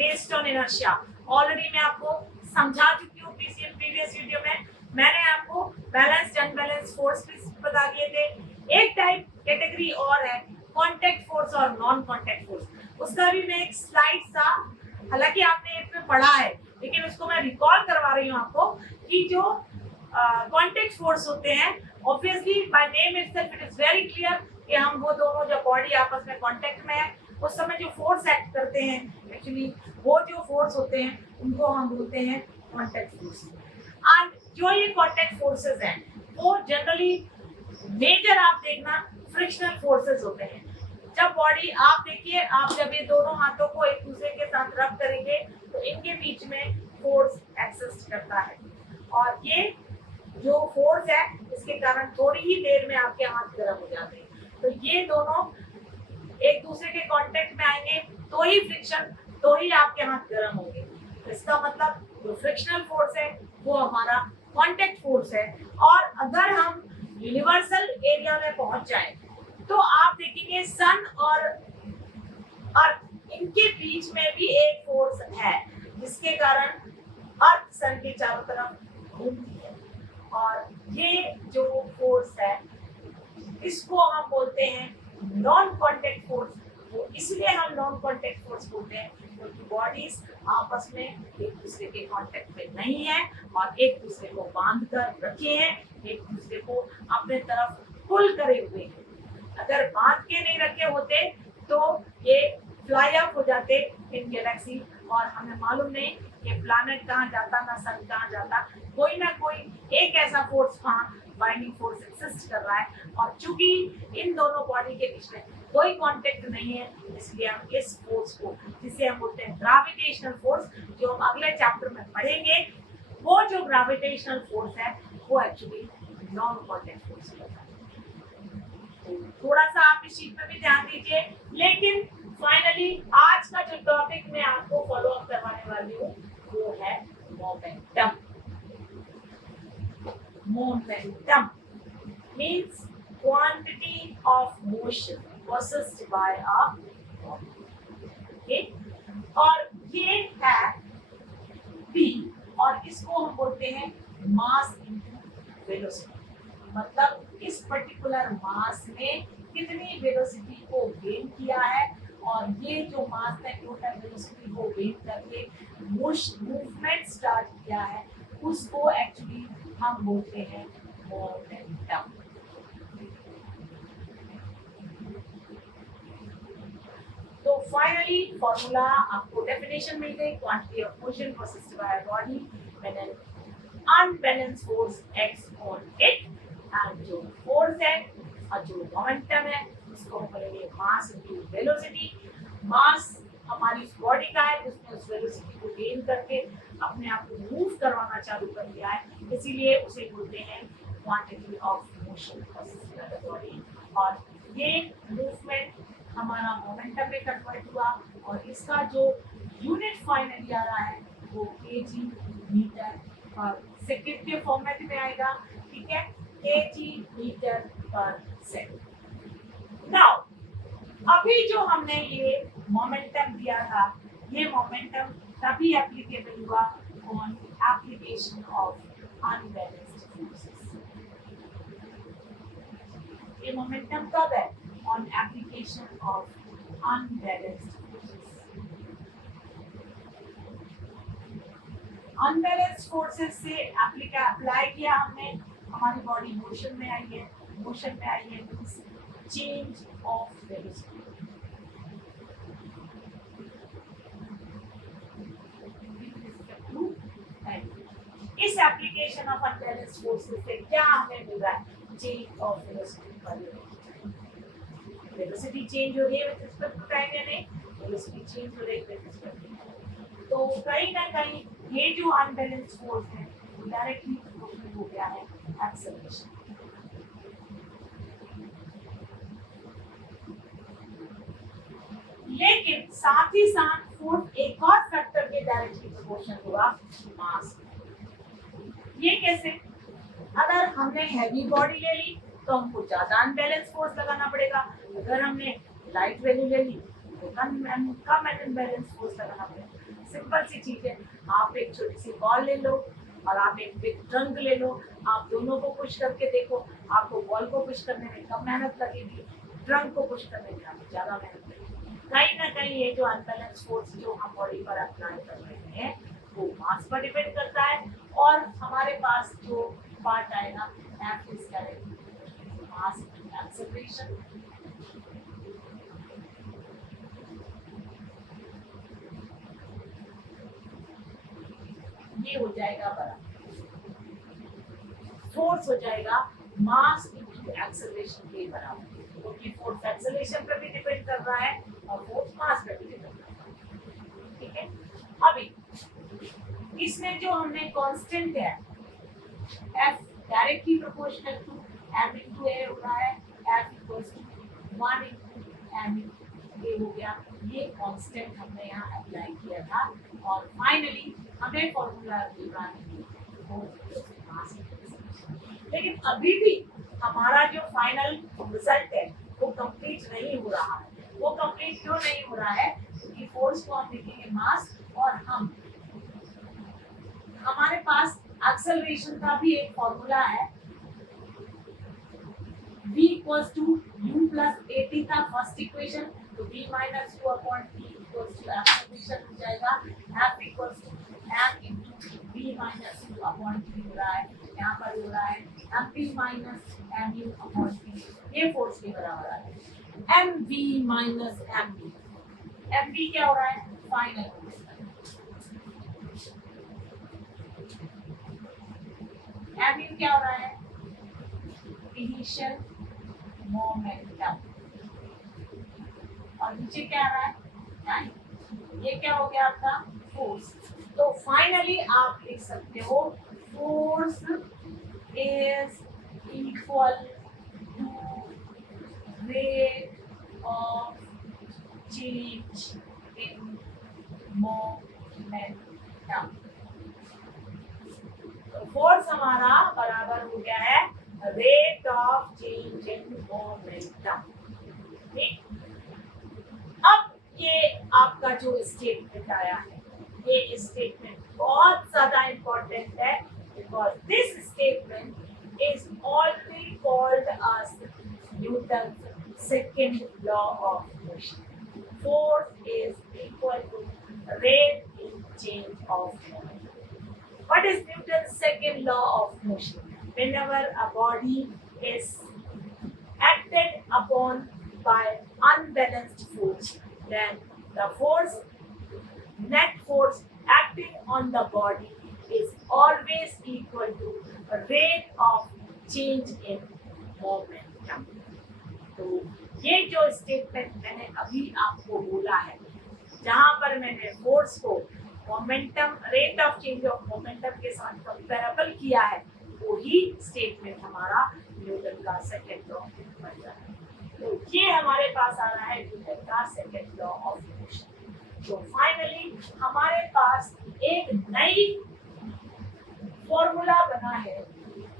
Based on inertia. Already मैं आपको समझा चुकी हूँ प्रीवियस वीडियो में। मैंने आपको बैलेंस्ड अनबैलेंस्ड फोर्स भी बता दिए थे। एक टाइप कैटेगरी और है कांटेक्ट फोर्स और नॉन कांटेक्ट फोर्स, उसका भी मैं एक स्लाइड सा, हालांकि आपने इसमें पढ़ा है लेकिन उसको मैं रिकॉल करवा रही हूँ आपको कि जो कांटेक्ट फोर्स होते हैं, obviously by name itself it is very clear कि हम वो दोनों जो बॉडी आपस में कांटेक्ट में है उस समय जो फोर्स एक्ट करते हैं, एक्चुअली वो जो फोर्स होते हैं उनको हम बोलते हैं कांटेक्ट फोर्स। एंड जो ये कांटेक्ट फोर्सेस हैं वो जनरली मेजर आप देखना फ्रिक्शनल फोर्सेस होते हैं। जब बॉडी आप देखिए, आप जब ये दोनों हाथों को एक दूसरे के साथ रब करेंगे तो इनके बीच में फोर्स एक्सिस्ट करता है, और ये जो फोर्स है इसके कारण थोड़ी ही देर में आपके हाथ गर्म हो जाते हैं। तो ये दोनों एक दूसरे के कांटेक्ट में आएंगे तो ही फ्रिक्शन, तो ही आपके हाथ गर्म होंगे। तो इसका मतलब जो फ्रिक्शनल फोर्स है वो हमारा कांटेक्ट फोर्स है। और अगर हम यूनिवर्सल एरिया में पहुंच जाए तो आप देखेंगे सन और अर्थ इनके बीच में भी एक फोर्स है जिसके कारण अर्थ सन के चारों तरफ घूमती है, और ये जो फोर्स है इसको हम बोलते हैं नॉन कांटेक्ट फोर्स। वो इसलिए हम नॉन कांटेक्ट फोर्स बोलते हैं क्योंकि बॉडीज आपस में एक दूसरे के कांटेक्ट में नहीं है और एक दूसरे को बांध कर रखे हैं, एक दूसरे को अपने तरफ पुल करे हुए हैं। अगर बांध के नहीं रखे होते तो ये फ्लाई अप हो जाते इन गैलेक्सी, और हमें मालूम नहीं ये प्लैनेट कहाँ जाता ना सन कहाँ जाता। कोई ना कोई एक ऐसा फोर्स वहाँ बाइंडिंग फोर्स एक्सिस्ट कर रहा है, और चूंकि इन दोनों बॉडी के बीच में कोई कांटेक्ट नहीं है इसलिए हम इस फोर्स को, जिसे हम बोलते हैं ग्रेविटेशनल फोर्स, जो हम अगले चैप्टर में पढ़ेंगे, वो जो ग्रेविटेशनल फोर्स है वो एक्चुअली नॉन कांटेक्ट फोर्स होता है। थोड़ा सा आप इस चीज पे भी ध्यान दीजिए। लेकिन फाइनली आज का जो टॉपिक मैं आपको फॉलो अप करवाने वाली हूँ वो है momentum. Momentum means quantity of motion possessed by a body, okay? और ये है v, और इसको हम बोलते हैं मास इनटू वेलोसिटी। मतलब इस पर्टिकुलर मास ने कितनी वेलोसिटी को गेन किया है, और ये जो मास ने टोटल वेलोसिटी को गेन करके मूवमेंट स्टार्ट किया है उसको एक्चुअली हम बोलते हैं मोमेंटम। तो फाइनली फॉर्मूला आपको डेफिनेशन मिल गई, quantity of motion possessed bye a body when an unbalanced force acts on it, and जो फोर्स है और जो मोमेंटम है उसको हम बोलेंगे मास इनटू वेलोसिटी। मास हमारी उस बॉडी का है जिसने उस वेलोसिटी को गेन करके अपने आप को मूव करवाना चालू कर दिया है, इसीलिए उसे बोलते हैं quantity of motion possessed by the body. और ये मूवमेंट हमारा मोमेंटम में कन्वर्ट हुआ, और इसका जो यूनिट फाइनली आ रहा है वो केजी मीटर पर सेकंड के फॉर्मेट में आएगा, ठीक है, केजी मीटर पर सेकंड। नाउ अभी जो हमने ये मोमेंटम दिया था, ये मोमेंटम तभी एप्लीकेबल हुआ on application of unbalanced forces. ये मोमेंटम कब है? on application of unbalanced forces. Unbalanced forces से अप्लाई किया हमने, हमारी बॉडी मोशन में आई है, मोशन में आई है मींस चेंज ऑफ वेलोसिटी। इस एप्लीकेशन ऑफ अनबैलेंस्ड फोर्सेस से क्या हमें मिल रहा है? चेंज ऑफ वेलोसिटी पर वेलोसिटी चेंज हो रही है विद रिस्पेक्ट टू टाइम या नहीं? वेलोसिटी चेंज हो रही है विद रिस्पेक्ट टू टाइम। तो कहीं ना कहीं ये जो अनबैलेंस्ड फोर्स है डायरेक्टली प्रोपोर्शनल हो गया है एक्सेलरेशन। लेकिन साथ ही साथ फोर्स एक और फैक्टर के डायरेक्टली प्रोपोर्शनल हुआ, मास। ये कैसे? अगर हमने हैवी बॉडी ले ली तो हमको ज्यादा अनबैलेंस फोर्स लगाना पड़ेगा, अगर हमने लाइट वैल्यू ले ली तो कम अनबैलेंस फोर्स लगाना पड़ेगा। सिंपल सी चीज है, आप एक छोटी सी बॉल ले लो और आप एक बिग ट्रंक ले लो, आप दोनों को पुश करके देखो, आपको बॉल को पुश करने में कम मेहनत लगेगी, ट्रंक को पुश करने में आपको ज्यादा मेहनत लगेगी। कहीं ना कहीं ये जो अनबैलेंस फोर्स जो हम बॉडी पर अप्लाई कर रहे हैं वो मास पर डिपेंड करता है, और हमारे पास जो पार्ट आएगा F is मास एक्सेलरेशन। ये हो जाएगा बराबर, फोर्स हो जाएगा मास इनटू एक्सेलरेशन के बराबर, क्योंकि फोर्स एक्सेलरेशन पर भी डिपेंड कर रहा है और फोर्स मास पर भी डिपेंड कर रहा है। ठीक है, अभी इसमें जो हमने कांस्टेंट है F directly proportional to m into a हो रहा है, F equals to 1 into m into a हो गया, ये कांस्टेंट हमने यहाँ अप्लाई किया था, और फाइनली हमें फॉर्मूला निकालना है। लेकिन अभी भी हमारा जो फाइनल रिजल्ट है वो कंप्लीट नहीं हो रहा है। वो कंप्लीट क्यों नहीं हो रहा है? क्योंकि फोर्स को हम लिखेंगे मास, और हमारे पास एक्सेलरेशन का भी एक फॉर्मूला है, v equals to u plus at था फर्स्ट इक्वेशन, तो v minus u upon t equals to acceleration हो जाएगा, f equals to m into v minus u upon t हो रहा है, यहाँ पर हो रहा है mp minus mu upon t, ये फोर्स के बराबर आ रहा है। mv minus mv, mv क्या हो रहा है? फाइनल, mu क्या हो रहा है? इनिशियल मोमेंटम, और नीचे क्या आ रहा है? टाइम। ये क्या हो गया आपका? फोर्स। तो फाइनली आप लिख सकते हो force is equal to rate of change in momentum. तो फोर्स हमारा बराबर हो गया है rate of change in momentum. ठीक, अब ये आपका जो स्टेटमेंट आया है, ये स्टेटमेंट बहुत ज्यादा इंपॉर्टेंट है, because this statement is already called as Newton's second law of motion. Force is equal to rate in change of momentum. What is Newton's second law of motion? Whenever a body is acted upon by unbalanced force, then the net force acting on the body is always equal to the rate of change in momentum. तो ये जो statement मैंने अभी आपको बोला है, जहाँ पर मैंने फोर्स को momentum, rate of change of momentum के साथ कंपेरेबल किया है, वही स्टेटमेंट हमारा न्यूटन का सेकंड लॉ बन रहा है। तो ये हमारे पास आ रहा है न्यूटन का सेकंड लॉ ऑफ मोशन। तो फाइनली हमारे पास एक नई फॉर्मूला बना है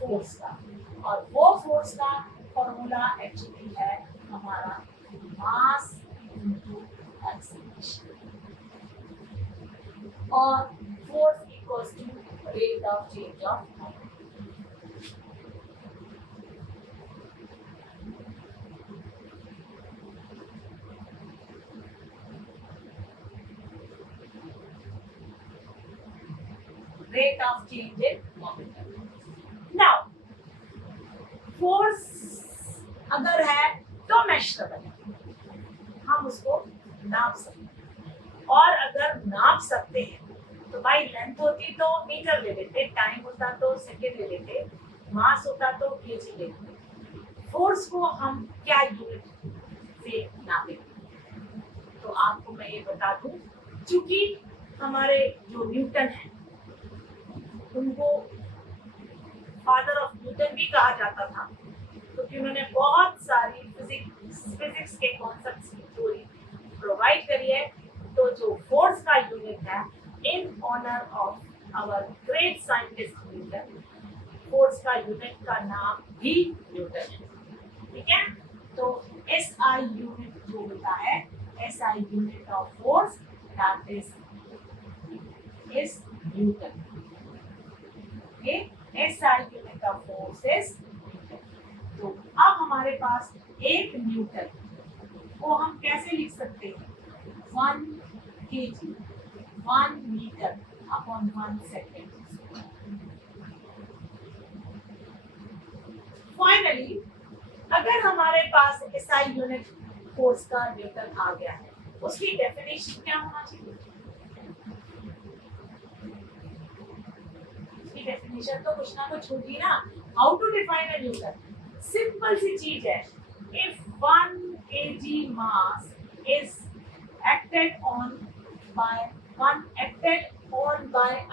फोर्स का, और वो फोर्स का फॉर्मूला एक्चुअली है हमारा मास इनटू एक्सेलरेशन, और force equals to rate of change of momentum. Rate of change in momentum. Now, force अगर है तो मेजरेबल है, हम उसको नाप सकते हैं, और अगर नाप सकते हैं तो भाई लेंथ होती तो मीटर ले लेते, टाइम होता तो सेकेंड ले लेते, मास होता तो केजी ले लेते। फोर्स को हम क्या यूनिट से नापेंगे? तो आपको मैं ये बता दूं, क्योंकि हमारे जो न्यूटन है उनको फादर ऑफ न्यूटन भी कहा जाता था, क्योंकि उन्होंने बहुत सारी फिजिक्स के कॉन्सेप्ट्स की थ्योरी प्रोवाइड करी है। तो जो फोर्स का यूनिट है, in honour of our great scientist Newton, force का यूनिट का नाम भी न्यूटन है। ठीक है, तो SI यूनिट जो होता है, SI unit of force, that is is Newton. Okay, SI unit of force is Newton. तो अब हमारे पास एक न्यूटन को हम कैसे लिख सकते हैं? 1 kg 1 metre upon 1 second. Finally अगर हमारे पास एसआई यूनिट फोर्स का न्यूटन आ गया है, उसकी डेफिनेशन क्या होना चाहिए? उसकी डेफिनेशन तो कुछ ना कुछ होगी ना। How to define a newton? Simple सी चीज है, if 1 kg mass is acted on by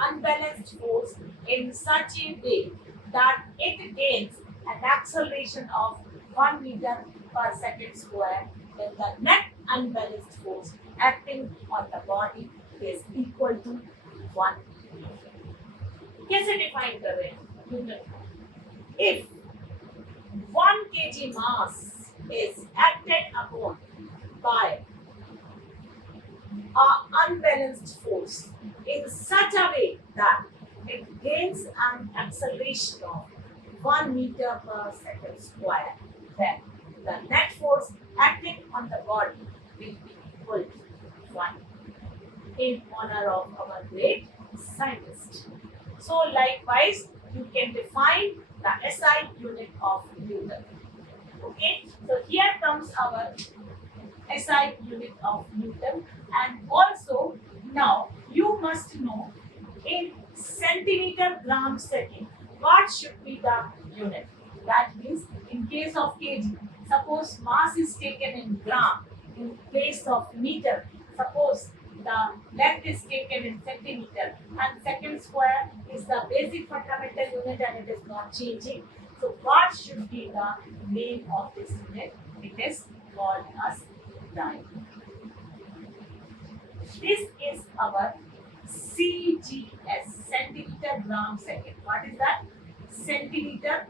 unbalanced force in such a way that it gains an acceleration of 1 meter per second square, then the net unbalanced force acting on the body is equal to 1 meter. कैसे define कर रहे हैं Newton? If 1 kg mass is acted upon by unbalanced force in such a way that it gains an acceleration of 1 meter per second square, then the net force acting on the body will be equal to 1. In honor of our great scientist. So likewise, you can define the SI unit of Newton. Okay, so here comes our SI unit of Newton, and also now you must know in centimeter gram second what should be the unit. That means in case of kg, suppose mass is taken in gram, in place of meter, suppose the length is taken in centimeter, and second square is the basic fundamental unit and it is not changing. So what should be the name of this unit? It is called as dyne. This is our CGS, centimeter gram second. What is that? Centimeter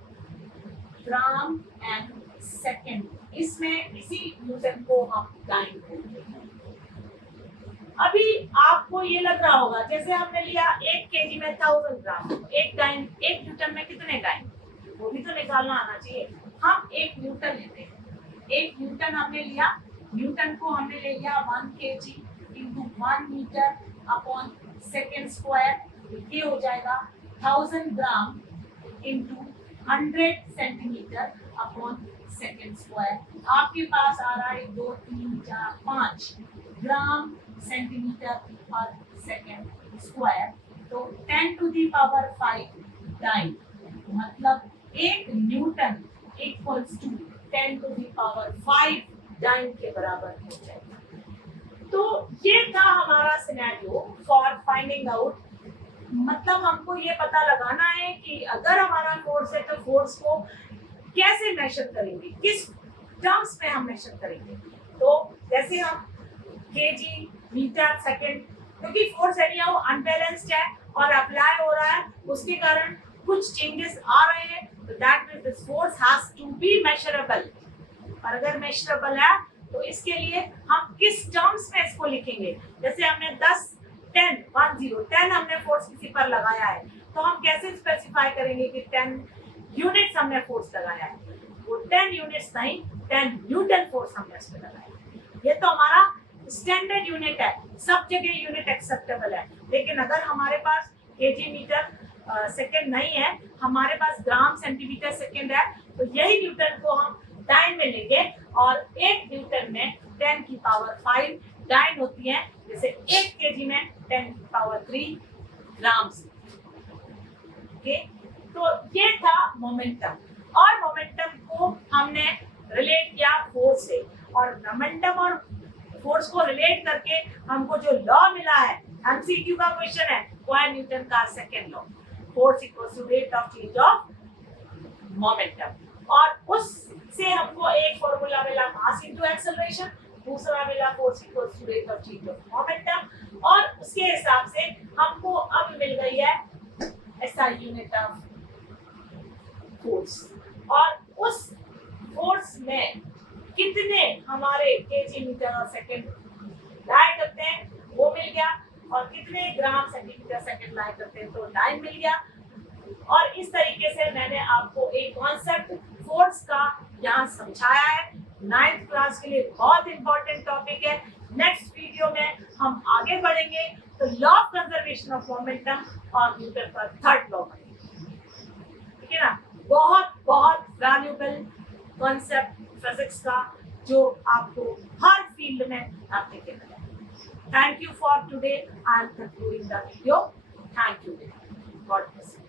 gram and second, इसमें इसी Newton को हम dine बोलते हैं। अभी आपको ये लग रहा होगा जैसे हमने लिया 1 kg में 1000 ग्राम, एक डाइन, एक न्यूटन में कितने डाइन, वो भी तो निकालना आना चाहिए। हम एक न्यूटन लेते हैं, एक न्यूटन हमने लिया, न्यूटन को हमने ले लिया 1 kg into 1 metre upon second square, ये हो जाएगा 1000 gram into 100 centimetre upon second square. आपके पास आ रहा है 2 3 4 5 ग्राम सेंटीमीटर पर सेकेंड स्क्वायर, तो 10 टू दी पावर 5 डाइन, मतलब 1 Newton equals to 10 to the power 5 dyne के बराबर हो जाएगा। तो ये था हमारा सिनेरियो फॉर फाइंडिंग आउट, मतलब हमको ये पता लगाना है कि अगर हमारा फोर्स है तो फोर्स को कैसे मेजर करेंगे, किस टर्म्स में हम मेजर करेंगे। तो जैसे हम केजी मीटर सेकंड, क्योंकि फोर्स एरिया वो अनबैलेंस्ड है और अप्लाई हो रहा है, उसके कारण कुछ चेंजेस आ रहे हैं, तो that means this force has to be measurable. और अगर मेजरेबल है तो इसके लिए हम किस टर्म्स में इसको लिखेंगे। जैसे हमने 10 10 हमने फोर्स किसी पर लगाया है, तो हम कैसे स्पेसिफाई करेंगे कि 10 यूनिट्स हमने फोर्स लगाया है। वो 10 यूनिट्स नहीं, 10 न्यूटन फोर्स हमने इस पे लगाया। ये तो हमारा स्टैंडर्ड यूनिट है, सब जगह यूनिट एक्सेप्टेबल है। लेकिन अगर हमारे पास केजी मीटर सेकेंड नहीं है, हमारे पास ग्राम सेंटीमीटर सेकेंड है, तो यही न्यूटन को हम डाइन में लेंगे और 1 न्यूटन में 10 की पावर 5 डाइन होती है, जैसे 1 केजी में 10 की पावर 3 ग्राम्स। ओके, तो ये था मोमेंटम, और मोमेंटम को हमने रिलेट किया फोर्स से, और मोमेंटम और फोर्स को रिलेट करके हमको जो लॉ मिला है, एमसीक्यू का क्वेश्चन है, वो है न्यूटन का second law, force equals to rate of change of momentum. और उससे हमको एक फॉर्मूला मिला मास इनटू एक्सेलरेशन, दूसरा मिला force equals to rate of change of momentum, और उसके हिसाब से हमको अब मिल गई है एसआई यूनिट ऑफ फोर्स, और उस फोर्स में कितने हमारे केजी मीटर और सेकंड लाया करते हैं वो मिल गया। और कितने ग्राम सेंटीमीटर सेकंड लाया करते हैं, तो टाइम मिल गया। और इस तरीके से मैंने आपको एक कॉन्सेप्ट फोर्स का यहाँ समझाया है। 9th क्लास के लिए बहुत इंपॉर्टेंट टॉपिक है। नेक्स्ट वीडियो में हम आगे बढ़ेंगे तो law of conservation of momentum और न्यूटन का थर्ड लॉ पढ़ेंगे, ठीक है ना। बहुत बहुत वैल्यूएबल कॉन्सेप्ट फिजिक्स का जो आपको हर फील्ड में एप्लीकेबल है। Thank you for today. I am concluding the video. Thank you. God bless you.